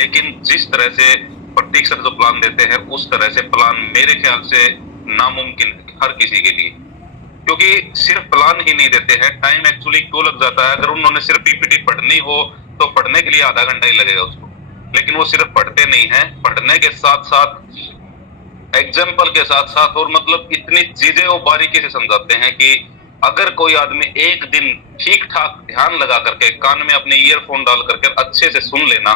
लेकिन जिस तरह से प्रतीक सर जो प्लान देते हैं उस तरह से प्लान मेरे ख्याल से नामुमकिन है हर किसी के लिए, क्योंकि सिर्फ प्लान ही नहीं देते हैं, टाइम एक्चुअली क्यों लग जाता है। अगर उन्होंने सिर्फ पीपीटी पढ़नी हो तो पढ़ने के लिए आधा घंटा ही लगेगा उसको, लेकिन वो सिर्फ पढ़ते नहीं है, पढ़ने के साथ साथ एग्जाम्पल के साथ साथ और मतलब इतनी चीजें वो बारीकी से समझाते हैं कि अगर कोई आदमी एक दिन ठीक ठाक ध्यान लगा करके कान में अपने ईयरफोन डाल करके अच्छे से सुन लेना,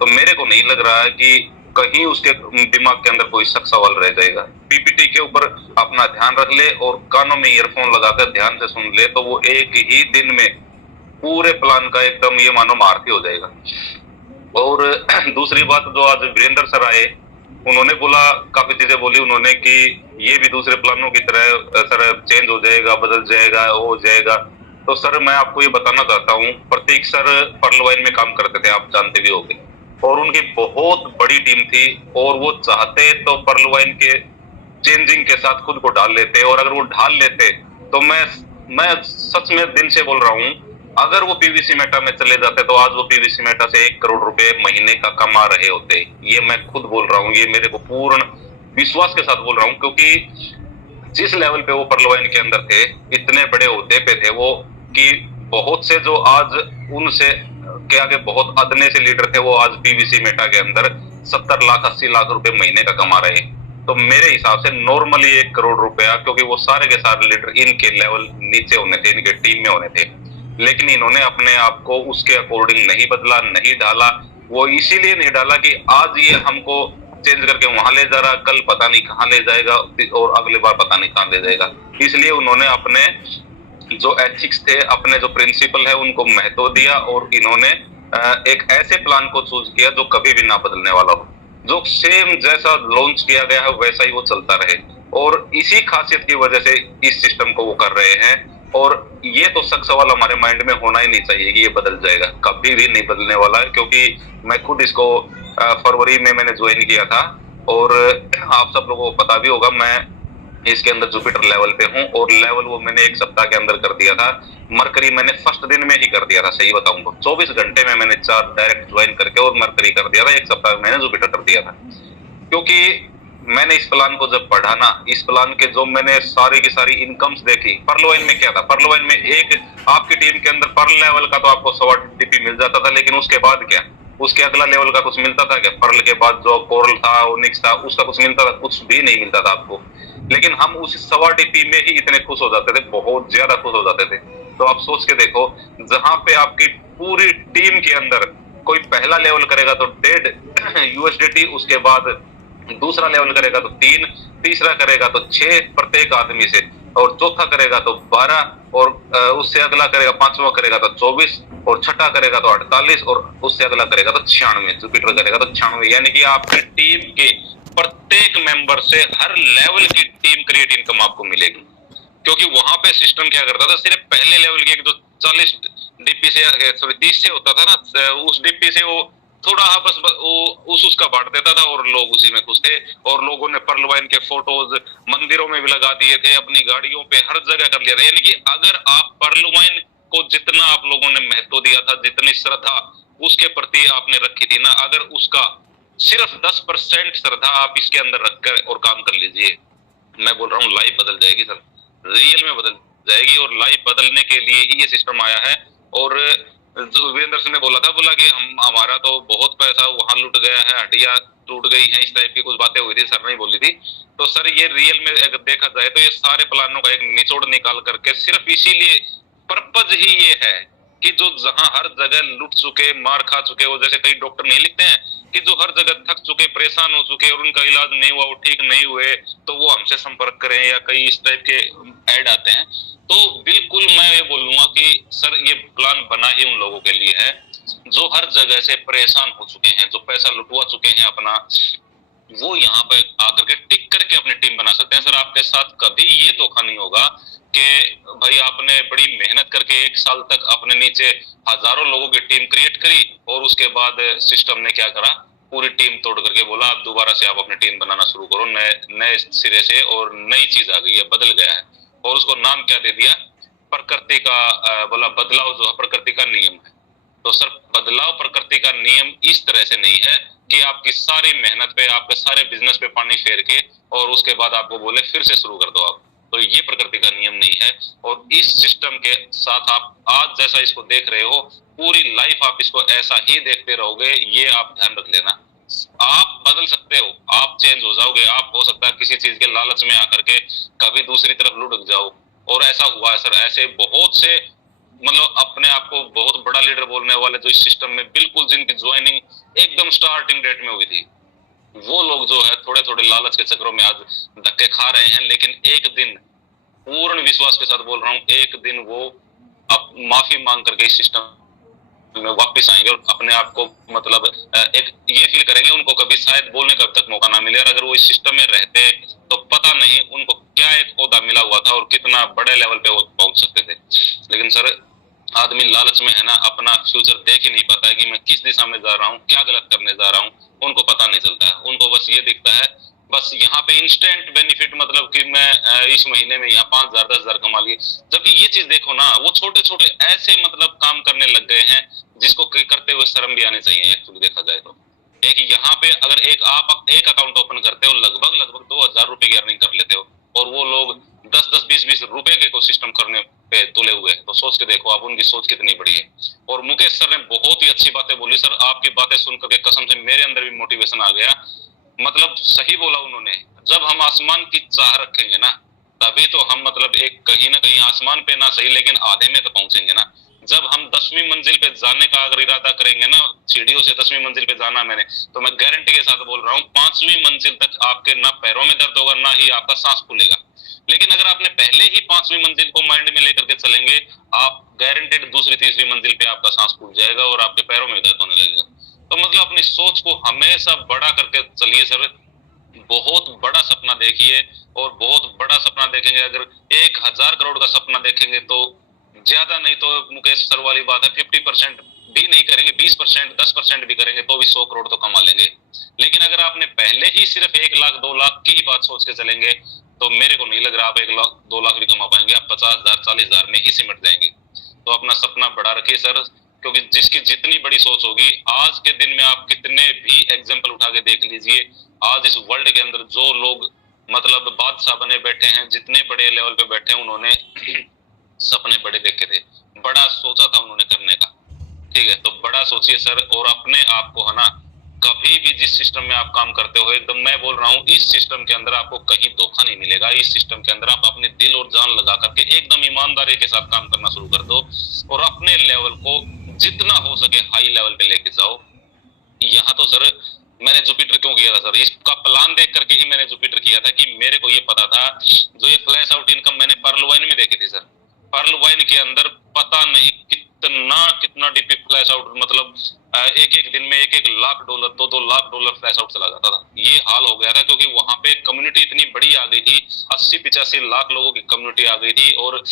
तो मेरे को नहीं लग रहा है कि कहीं उसके दिमाग के अंदर कोई शक सवाल रह जाएगा। पीपीटी के ऊपर अपना ध्यान रख ले और कानों में ईयरफोन लगाकर ध्यान से सुन ले, तो वो एक ही दिन में पूरे प्लान का एकदम ये मानो मारती हो जाएगा। और दूसरी बात, जो आज वीरेंद्र सर आए, उन्होंने बोला, काफी चीजें बोली उन्होंने कि ये भी दूसरे प्लानों की तरह सर चेंज हो जाएगा, बदल जाएगा, हो जाएगा। तो सर मैं आपको ये बताना चाहता हूँ, प्रतीक सर पर्ल वाइन में काम करते थे, आप जानते भी होंगे, और उनकी बहुत बड़ी टीम थी, और वो चाहते तो पर्ल वाइन के चेंजिंग के साथ खुद को डाल लेते, और अगर वो ढाल लेते तो मैं सच में दिल से बोल रहा हूँ, अगर वो पीवीसी मेटा में चले जाते तो आज वो पीवीसी मेटा से 1 करोड़ रुपए महीने का कमा रहे होते। ये मैं खुद बोल रहा हूँ, ये मेरे को पूर्ण विश्वास के साथ बोल रहा हूँ, क्योंकि जिस लेवल पे वो पर्ल वाइन के अंदर थे, इतने बड़े ओहदे पे थे वो, कि बहुत से जो आज उनसे के आगे बहुत अदने से लीडर थे, वो आज पीवीसी मेटा के अंदर 70 लाख 80 लाख रुपए महीने का कमा रहे हैं। तो मेरे हिसाब से नॉर्मली 1 करोड़ रुपया, क्योंकि वो सारे के सारे लीडर इनके लेवल नीचे होने थे, इनके टीम में होने थे, लेकिन इन्होंने अपने आप को उसके अकॉर्डिंग नहीं बदला, नहीं ढाला। वो इसीलिए नहीं डाला कि आज ये हमको चेंज करके वहां ले जा रहा, कल पता नहीं कहां ले जाएगा, और अगली बार पता नहीं कहां ले जाएगा। इसलिए उन्होंने अपने जो एथिक्स थे, अपने जो प्रिंसिपल है, उनको महत्व दिया, और इन्होंने एक ऐसे प्लान को चूज किया जो कभी भी ना बदलने वाला हो, जो सेम जैसा लॉन्च किया गया है वैसा ही वो चलता रहे। और इसी खासियत की वजह से इस सिस्टम को वो कर रहे हैं। और ये तो शक सवाल हमारे माइंड में होना ही नहीं चाहिए कि ये बदल जाएगा, कभी भी नहीं बदलने वाला है। क्योंकि मैं खुद इसको फरवरी में मैंने ज्वाइन किया था, और आप सब लोगों को पता भी होगा, मैं इसके अंदर जुपिटर लेवल पे हूँ, और लेवल वो मैंने 1 सप्ताह के अंदर कर दिया था। मरकरी मैंने फर्स्ट दिन में ही कर दिया था, सही बताऊं तो 24 घंटे में मैंने 4 डायरेक्ट ज्वाइन करके और मरकरी कर दिया था। 1 सप्ताह में मैंने जुपिटर कर दिया था, क्योंकि मैंने इस प्लान को जब पढ़ा ना, इस प्लान के जो मैंने सारी की सारी इनकम्स देखी। पर्ल वाइन में क्या था, पर्ल वाइन में एक आपकी टीम के अंदर पर्ल लेवल का तो आपको 100 टीपी मिल जाता था, लेकिन उसके बाद क्या, उसके अगला लेवल का कुछ मिलता था क्या? पर्ल के बाद जो कोरल था, ओनिक्स था, उसका कुछ मिलता था? कुछ भी नहीं मिलता था आपको। लेकिन हम उस 100 टीपी में ही इतने खुश हो जाते थे, बहुत ज्यादा खुश हो जाते थे। तो आप सोच के देखो, जहां पे आपकी पूरी टीम के अंदर कोई पहला लेवल करेगा तो 1.5 यूएसडीटी, उसके बाद दूसरा लेवल करेगा तो 3, तीसरा करेगा तो 6 प्रत्येक आदमी से, और चौथा करेगा तो 12, और उससे अगला करेगा, पांचवा करेगा तो 24, और छठा करेगा तो 48, और उससे अगला करेगा तो 96, जुपिटर करेगा तो 96। यानी कि आपकी टीम के प्रत्येक मेंबर से हर लेवल की टीम क्रिएट इनकम आपको मिलेगी। क्योंकि वहां पे सिस्टम क्या करता था, सिर्फ पहले लेवल के जो 40 डीपी से, सॉरी 30 से होता था ना, उस डीपी से वो थोड़ा बस वो उसका बांट देता था, और लोग उसी में खुश थे। और लोगों ने पर्ल वाइन के फोटोज मंदिरों में भी लगा दिए थे, अपनी गाड़ियों पे हर जगह कर लिया था। यानी कि अगर आप पर्ल वाइन को जितना आप लोगों ने महत्व दिया था, जितनी श्रद्धा उसके प्रति आपने रखी थी ना, अगर उसका सिर्फ 10% श्रद्धा आप इसके अंदर रखकर और काम कर लीजिए, मैं बोल रहा हूँ लाइफ बदल जाएगी सर, रियल में बदल जाएगी। और लाइफ बदलने के लिए ही ये सिस्टम आया है। और जो वीरेंद्र सिंह ने बोला था, बोला कि हमारा तो बहुत पैसा वहां लुट गया है, हड्डियां टूट गई हैं, इस टाइप की कुछ बातें हुई थी, सर ने बोली थी। तो सर ये रियल में अगर देखा जाए तो ये सारे प्लानों का एक निचोड़ निकाल करके सिर्फ इसीलिए पर्पज ही ये है कि जो जहां हर जगह लुट चुके, मार खा चुके, वो जैसे कई डॉक्टर नहीं लिखते हैं कि जो हर जगह थक चुके, परेशान हो चुके और उनका इलाज नहीं हुआ, वो ठीक नहीं हुए, तो वो हमसे संपर्क करें, या कई इस टाइप के ऐड आते हैं। तो बिल्कुल मैं ये बोलूंगा कि सर ये प्लान बना ही उन लोगों के लिए है जो हर जगह से परेशान हो चुके हैं, जो पैसा लुटवा चुके हैं अपना, वो यहाँ पे आकर के टिक करके अपनी टीम बना सकते हैं। सर आपके साथ कभी ये धोखा नहीं होगा कि भाई आपने बड़ी मेहनत करके 1 साल तक अपने नीचे हजारों लोगों की टीम क्रिएट करी, और उसके बाद सिस्टम ने क्या करा, पूरी टीम तोड़ करके बोला अब दोबारा से आप अपनी टीम बनाना शुरू करो, नए नए सिरे से, और नई चीज आ गई है, बदल गया है। और उसको नाम क्या दे दिया, प्रकृति का, बोला बदलाव जो है प्रकृति का नियम है। तो सर बदलाव प्रकृति का नियम इस तरह से नहीं है कि आपकी सारी मेहनत पे, आपके सारे बिजनेस पे पानी फेर के और उसके बाद आपको बोले फिर से शुरू कर दो आप। तो ये प्रकृति का नियम नहीं है। और इस सिस्टम के साथ आप आज जैसा इसको देख रहे हो, पूरी लाइफ आप इसको ऐसा ही देखते रहोगे, ये आप ध्यान रख लेना। आप बदल सकते हो, आप चेंज हो जाओगे, आप हो सकता है किसी चीज के लालच में आकर के कभी दूसरी तरफ लुढ़क जाओ। और ऐसा हुआ है सर, ऐसे बहुत से मतलब अपने आप को बहुत बड़ा लीडर बोलने वाले जो इस सिस्टम में बिल्कुल जिनकी ज्वाइनिंग एकदम स्टार्टिंग डेट में हुई थी, वो लोग जो है थोड़े थोड़े लालच के चक्रों में आज धक्के खा रहे हैं। लेकिन एक दिन, पूर्ण विश्वास के साथ बोल रहा हूँ, एक दिन वो अब माफी मांग करके इस सिस्टम में वापस आएंगे और अपने आप को मतलब एक ये फील करेंगे, उनको कभी शायद बोलने का तक मौका ना मिले। और अगर वो इस सिस्टम में रहते तो पता नहीं उनको क्या एक ओहदा मिला हुआ था और कितना बड़े लेवल पे वो पहुंच सकते थे। लेकिन सर आदमी लालच में है ना, अपना फ्यूचर देख ही नहीं पाता है कि मैं किस दिशा में जा रहा हूँ, क्या गलत करने जा रहा हूँ, उनको पता नहीं चलता है। उनको बस ये दिखता है, बस यहाँ पे इंस्टेंट बेनिफिट, मतलब कि मैं इस महीने में यहाँ 5,000 10,000 कमा लिए। जबकि ये चीज देखो ना, वो छोटे छोटे ऐसे मतलब काम करने लग गए हैं जिसको करते हुए शर्म भी आनी चाहिए एक्चुअली देखा जाए तो। एक यहाँ पे अगर एक आप एक अकाउंट ओपन करते हो, लगभग लगभग 2,000 रुपए की अर्निंग कर लेते हो, और वो लोग 10-10 20-20 रुपए के सिस्टम करने पे तुले हुए। तो सोच के देखो आप, उनकी सोच कितनी बड़ी है। और मुकेश सर ने बहुत ही अच्छी बातें बोली सर, आपकी बातें सुनकर के कसम से मेरे अंदर भी मोटिवेशन आ गया। मतलब सही बोला उन्होंने, जब हम आसमान की चाह रखेंगे ना, तभी तो हम मतलब एक कहीं ना कहीं आसमान पे ना सही लेकिन आधे में तो पहुंचेंगे ना। जब हम 10वीं मंजिल पे जाने का अगर इरादा करेंगे ना, सीढ़ियों से 10वीं मंजिल पे जाना मैंने, तो मैं गारंटी के साथ बोल रहा हूँ 5वीं मंजिल तक आपके ना पैरों में दर्द होगा, ना ही आपका सांस फूलेगा। लेकिन अगर आपने पहले ही 5वीं मंजिल को माइंड में लेकर के चलेंगे, आप गारंटेड दूसरी तीसरी मंजिल पे आपका सांस फूल जाएगा और आपके पैरों में दर्द होने लगेगा। तो मतलब अपनी सोच को हमेशा बड़ा करके चलिए सर, बहुत बड़ा सपना देखिए। और बहुत बड़ा सपना देखेंगे, अगर 1,000 करोड़ का सपना देखेंगे तो ज्यादा नहीं तो मुकेश सर वाली बात है 50% भी नहीं करेंगे, 20% 10% भी करेंगे तो भी 100 करोड़ तो कमा लेंगे। लेकिन अगर आपने पहले ही सिर्फ 1 लाख 2 लाख की ही बात सोच के चलेंगे, तो मेरे को नहीं लग रहा आप 1 लाख 2 लाख भी कमा पाएंगे, आप 50,000 40,000 में ही सिमट जाएंगे। तो अपना सपना बड़ा रखिए सर, क्योंकि जिसकी जितनी बड़ी सोच होगी, आज के दिन में आप कितने भी एग्जाम्पल उठा के देख लीजिए, आज इस वर्ल्ड के अंदर जो लोग मतलब बादशाह बने बैठे हैं, जितने बड़े लेवल पे बैठे हैं, उन्होंने सपने बड़े देखे थे, बड़ा सोचा था उन्होंने करने का। ठीक है, तो बड़ा सोचिए सर, और अपने आप को है ना, कभी भी जिस सिस्टम में आप काम करते हो, एकदम मैं बोल रहा हूँ इस सिस्टम के अंदर आपको कहीं धोखा नहीं मिलेगा। इस सिस्टम के अंदर आप अपने दिल और जान लगा करके एकदम ईमानदारी के साथ काम करना शुरू कर दो और अपने लेवल को जितना हो सके हाई लेवल पे लेके जाओ। यहाँ तो सर मैंने जुपिटर क्यों किया था सर, इसका प्लान देख करके ही मैंने जुपिटर किया था कि मेरे को ये पता था, जो ये फ्लैश आउट इनकम मैंने पर्ल वाइन में देखी थी सर। पर्ल वाइन के अंदर पता नहीं कितना कितना डीपी फ्लैश आउट, मतलब एक एक दिन में 1-1 lakh dollar 2-2 lakh dollar flash out चला जाता था। ये हाल हो गया था क्योंकि वहां पे कम्युनिटी इतनी बड़ी आ गई थी, 80-85 लाख लोगों की कम्युनिटी आ गई थी। और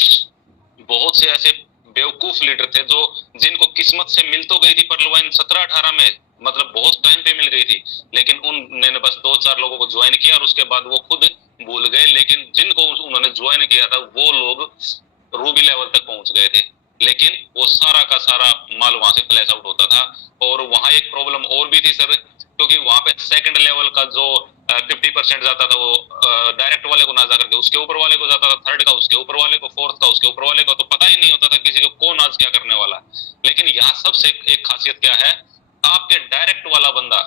बहुत से ऐसे बेवकूफ लीडर थे जो जिनको किस्मत से मिल तो गई थी पर्ल वाइन 17-18 में, मतलब बहुत टाइम पे मिल गई थी, लेकिन उन्होंने बस 2-4 लोगों को ज्वाइन किया और उसके बाद वो खुद भूल गए। लेकिन जिनको उन्होंने ज्वाइन किया था वो लोग रूबी लेवल तक पहुंच गए थे, लेकिन वो सारा का सारा माल वहां से फ्लैश आउट होता था। और वहां एक प्रॉब्लम और भी थी सर, क्योंकि वहां पे सेकंड लेवल का जो 50% जाता था वो डायरेक्ट वाले को ना जाकर के उसके ऊपर वाले को जाता था, थर्ड का उसके ऊपर वाले को, फोर्थ का उसके ऊपर वाले को, तो पता ही नहीं होता था किसी को कौन आज क्या करने वाला। लेकिन यहाँ सबसे एक खासियत क्या है, आपके डायरेक्ट वाला बंदा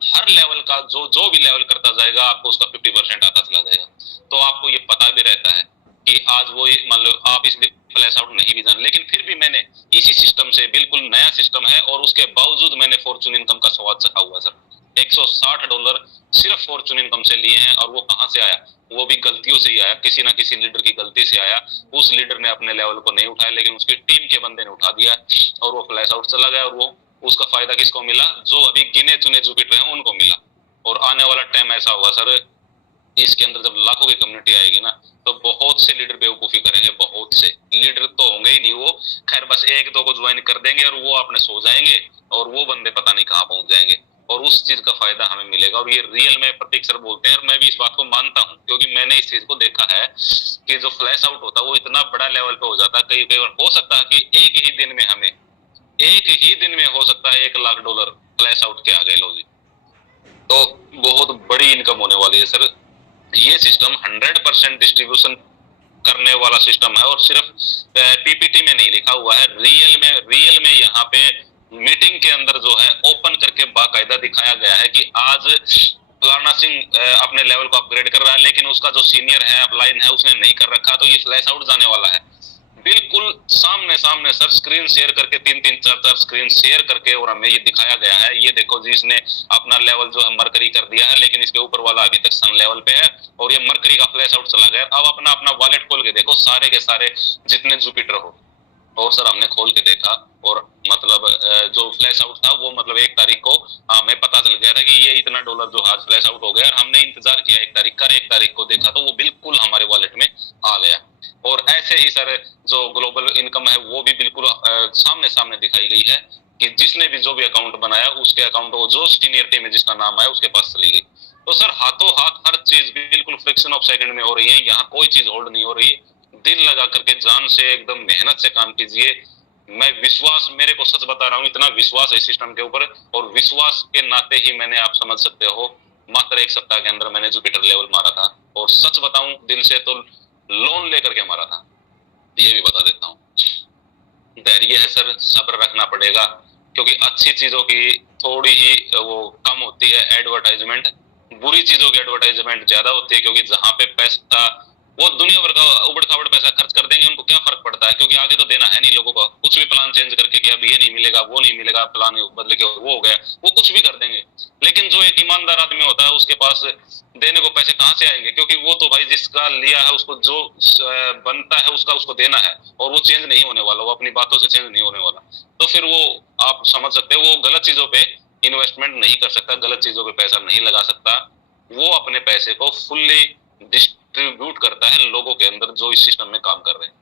हर लेवल का जो जो भी लेवल करता जाएगा आपको उसका 50% आता चला जाएगा। तो आपको ये पता भी रहता है कि आज वो मान लो आप इसमें फ्लैश आउट नहीं भी जाने, लेकिन फिर भी मैंने इसी सिस्टम से, बिल्कुल नया सिस्टम है और उसके बावजूद मैंने फॉर्चून इनकम का स्वाद चखा हुआ सर। $160 सिर्फ फॉर्चून इनकम से लिए हैं। और वो कहां से आया, वो भी गलतियों से ही आया, किसी ना किसी लीडर की गलती से आया। उस लीडर ने अपने लेवल को नहीं उठाया, लेकिन उसकी टीम के बंदे ने उठा दिया और वो फ्लैश आउट चला गया। और वो उसका फायदा किसको मिला, जो अभी गिने चुने जुपिटर हैं उनको मिला। और आने वाला टाइम ऐसा होगा सर, इसके अंदर जब लाखों की कम्युनिटी आएगी ना, तो बहुत से लीडर बेवकूफी करेंगे, बहुत से लीडर तो होंगे ही नहीं, वो खैर बस 1-2 को ज्वाइन कर देंगे और वो अपने सो जाएंगे और वो बंदे पता नहीं कहाँ पहुंच जाएंगे और उस चीज का फायदा हमें मिलेगा। और ये रियल में प्रतीक सर बोलते हैं और मैं भी इस बात को मानता हूँ, क्योंकि मैंने इस चीज को देखा है कि जो फ्लैश आउट होता है वो इतना बड़ा लेवल पे हो जाता है। कई बार हो सकता है कि एक ही दिन में हमें एक ही दिन में हो सकता है $1 लाख फ्लैश आउट के आ गए लो जी। तो बहुत बड़ी इनकम होने वाली है सर। ये सिस्टम 100% डिस्ट्रीब्यूशन करने वाला सिस्टम है और सिर्फ पीपीटी में नहीं लिखा हुआ है, रियल में यहाँ पे मीटिंग के अंदर जो है ओपन करके बाकायदा दिखाया गया है कि आज फलाना सिंह अपने लेवल को अपग्रेड कर रहा है, लेकिन उसका जो सीनियर है अपलाइन है उसने नहीं कर रखा, तो ये फ्लैश आउट जाने वाला है। बिल्कुल सामने सामने सर स्क्रीन शेयर करके 3-3 4-4 स्क्रीन शेयर करके और हमें ये दिखाया गया है। ये देखो जी, इसने अपना लेवल जो है मरकरी कर दिया है, लेकिन इसके ऊपर वाला अभी तक सन लेवल पे है और ये मरकरी का फ्लैश आउट चला गया। अब अपना अपना वॉलेट खोल के देखो, सारे के सारे जितने जुपिटर हो। और सर हमने खोल के देखा और मतलब जो फ्लैश आउट था वो मतलब 1 तारीख को हमें पता चल गया था कि ये इतना डॉलर जो आज फ्लैश आउट हो गया, और हमने इंतजार किया 1 तारीख का, 1 तारीख को देखा तो वो बिल्कुल हमारे वॉलेट में आ गया। और ऐसे ही सर जो ग्लोबल इनकम है वो भी बिल्कुल सामने सामने दिखाई गई है कि जिसने भी जो भी अकाउंट बनाया उसके अकाउंट को जो सीनियरिटी में जिसका नाम आया उसके पास चली गई। तो सर हाथों हाथ हर चीज बिल्कुल फ्रैक्शन ऑफ सेकंड में हो रही है, यहाँ कोई चीज होल्ड नहीं हो रही। दिल लगा करके जान से एकदम मेहनत से काम कीजिए। मैं विश्वास, मेरे को सच बता रहा हूँ, इतना विश्वास है सिस्टम के ऊपर, और विश्वास के नाते ही मैंने, आप समझ सकते हो, मात्र 1 सप्ताह के अंदर मैंने जुपिटर लेवल मारा था। और सच बताऊं दिल से तो लोन लेकर के मारा था, ये भी बता देता हूँ। धैर्य है सर, सब्र रखना पड़ेगा, क्योंकि अच्छी चीजों की थोड़ी ही वो कम होती है एडवर्टाइजमेंट, बुरी चीजों की एडवर्टाइजमेंट ज्यादा होती है। क्योंकि जहां पे पैसा वो दुनिया भर का उबड़ खाबड़ पैसा खर्च कर देंगे, उनको क्या फर्क पड़ता है, क्योंकि आगे तो देना है नहीं लोगों को। कुछ भी प्लान चेंज करके कि अब ये नहीं मिलेगा वो नहीं मिलेगा, प्लान बदल के वो हो गया, वो कुछ भी कर देंगे। लेकिन जो एक ईमानदार आदमी होता है उसके पास देने को पैसे कहाँ से आएंगे, क्योंकि वो तो भाई जिसका लिया है उसको जो बनता है उसका उसको देना है, और वो चेंज नहीं होने वाला, वो अपनी बातों से चेंज नहीं होने वाला। तो फिर वो आप समझ सकते हो वो गलत चीजों पे इन्वेस्टमेंट नहीं कर सकता, गलत चीजों पे पैसा नहीं लगा सकता। वो अपने पैसे को फुल्ली डिस्ट्रीब्यूट करता है लोगों के अंदर जो इस सिस्टम में काम कर रहे हैं।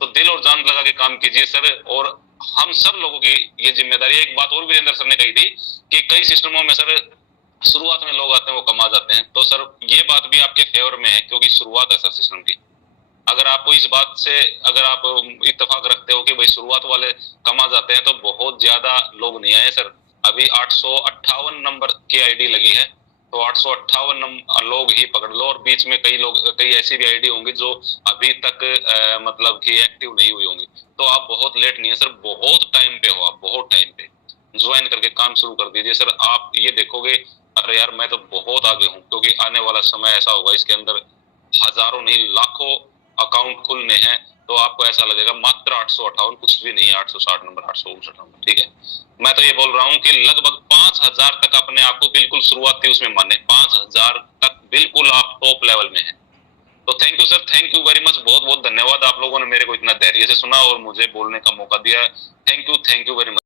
तो दिल और जान लगा के काम कीजिए सर, और हम सब लोगों की ये जिम्मेदारी है। एक बात और वीरेंद्र सर ने कही थी कि कई सिस्टमों में सर शुरुआत में लोग आते हैं वो कमा जाते हैं, तो सर ये बात भी आपके फेवर में है, क्योंकि शुरुआत है सर सिस्टम की। अगर आपको इस बात से, अगर आप इत्तेफाक रखते हो कि भाई शुरुआत वाले कमा जाते हैं, तो बहुत ज्यादा लोग नहीं आए सर। अभी 858 नंबर की आईडी लगी है, तो 858 लोग ही पकड़ लो, और बीच में कई लोग, कई ऐसी भी आईडी होंगी जो अभी तक मतलब कि एक्टिव नहीं हुई होंगी। तो आप बहुत लेट नहीं है सर, बहुत टाइम पे हो, आप बहुत टाइम पे ज्वाइन करके काम शुरू कर दीजिए सर। आप ये देखोगे अरे यार मैं तो बहुत आगे हूँ, क्योंकि आने वाला समय ऐसा होगा इसके अंदर हजारों नहीं लाखों अकाउंट खुलने हैं। तो आपको ऐसा लगेगा मात्र 858 कुछ भी नहीं है, 860 नंबर, 859 नंबर, ठीक है। मैं तो ये बोल रहा हूँ कि लगभग 5000 तक अपने आप को बिल्कुल शुरुआती उसमें माने, 5000 तक बिल्कुल आप टॉप लेवल में है। तो thank you sir, thank you very much, बहुत बहुत धन्यवाद। आप लोगों ने मेरे को इतना धैर्य से सुना और मुझे बोलने का मौका दिया। Thank you very much.